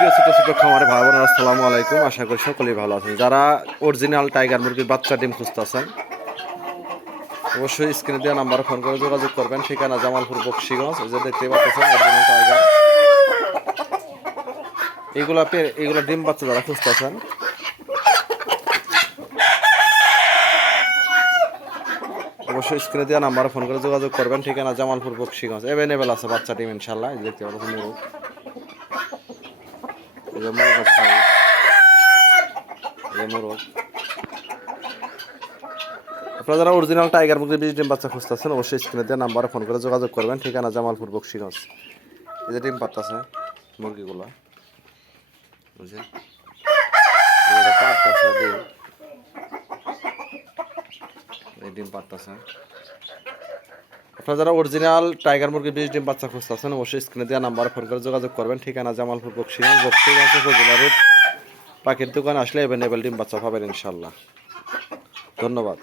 প্রিয় ছোট ছোট খামারে ভাই বোনেরা আসসালামু আলাইকুম। আশা করি সকলেই ভালো আছেন। যারা অরিজিনাল টাইগার মুরগির বাচ্চা ডিম খুঁজতেছেন অবশ্যই স্ক্রিনে দেওয়া নাম্বারে ফোন করে যোগাযোগ করবেন। ঠিকানা জামালপুর বকশীগঞ্জ। এই যে দেখতে পাচ্ছেন অরিজিনাল টাইগার। এইগুলা ডিম বাচ্চা যারা খুঁজতেছেন অবশ্যই স্ক্রিনে দেওয়া নাম্বারে ফোন করে যোগাযোগ করবেন। ঠিকানা জামালপুর বকশীগঞ্জ। অ্যাভেলেবেল আছে বাচ্চা ডিম ইনশাল্লাহ। এই যে দেখতে পাচ্ছেন মুরগ, এই যে মুরগ আছে, এই যে মুরগ। আপনারা যারা অরিজিনাল টাইগার মুরগির বীজ ডিম বাচ্চা খুঁজতেছেন অবশ্যই স্ক্রিনে দেওয়া নাম্বারে ফোন করে যোগাযোগ করবেন। ঠিকানা জামালপুর বকশীগঞ্জ। এই যে ডিম পাড়তেছে মুরগিগুলো, বুঝলেন, পাড়তেছে ডিম, এই ডিম পাড়তেছে। আপনারা যারা অরিজিনাল টাইগার মুরগির বীজ ডিম বাচ্চা খুঁজতেছেন অবশ্যই স্ক্রিনে দেওয়া নাম্বারে ফোন করে যোগাযোগ করবেন। ঠিকানা জামালপুর বকশীগঞ্জ। বকশীগঞ্জ উপজেলা রোড পাখির দোকান আসলে অ্যাভেলেবেল ডিম বাচ্চা পাবেন ইনশাল্লাহ। ধন্যবাদ।